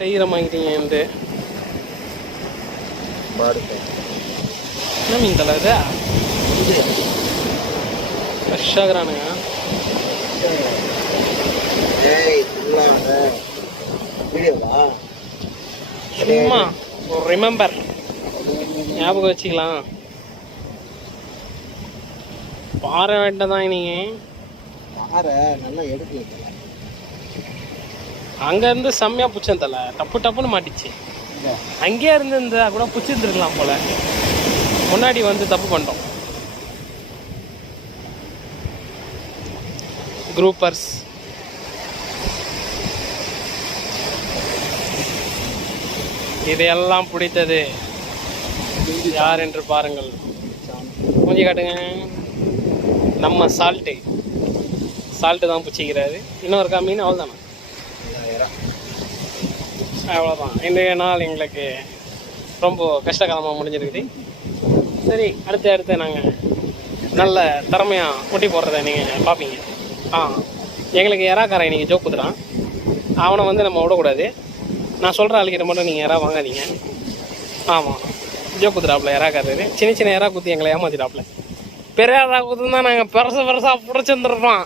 தைரியமாகிட்டீங்க என்று என்ன மீன் தலை இது ஃப்ரெஷ்ஷாகிறானுங்க. சும்மா ஒரு ரிமெம்பர் ஞாபகம் வச்சுக்கலாம். பாறை வேண்டதான் நீங்கள் நல்லா எடுக்கல. அங்கேருந்து செம்மையாக பிடிச்சேன் தலை, டப்பு டப்புன்னு மாட்டிச்சு. அங்கேயே இருந்து இருந்தா கூட பிடிச்சிருந்துருக்கலாம் போல. முன்னாடி வந்து தப்பு பண்ணிட்டோம். குரூப்பர்ஸ் இதையெல்லாம் பிடித்தது யார் என்று பாருங்கள். மூஞ்சி காட்டுங்க. நம்ம சால்ட்டு தான் பிடிச்சிக்கிறாரு. இன்னொரு மீன் அவ்வளோதானே. அவ்வளோதான். இன்றைய நாள் எங்களுக்கு ரொம்ப கஷ்டகாலமாக முடிஞ்சிருக்குது. சரி, அடுத்து நாங்கள் நல்ல திறமையாக குட்டி போடுறத நீங்கள் பார்ப்பீங்க. எங்களுக்கு எறாக்காரை நீங்கள் ஜோக் குத்துறான். அவனை வந்து நம்ம விடக்கூடாது. நான் சொல்கிற ஆளுக்கிட்ட மட்டும் நீங்கள் எறா வாங்காதீங்க. ஆமாம், ஜோக் குத்துறாப்புல எறாக்காரரு. சின்ன எறா குத்தி எங்களை ஏமாத்திட்டாப்புல. பெரிய எறா குத்துனா நாங்கள் பெருசாக பிடிச்சிருந்துருப்போம்.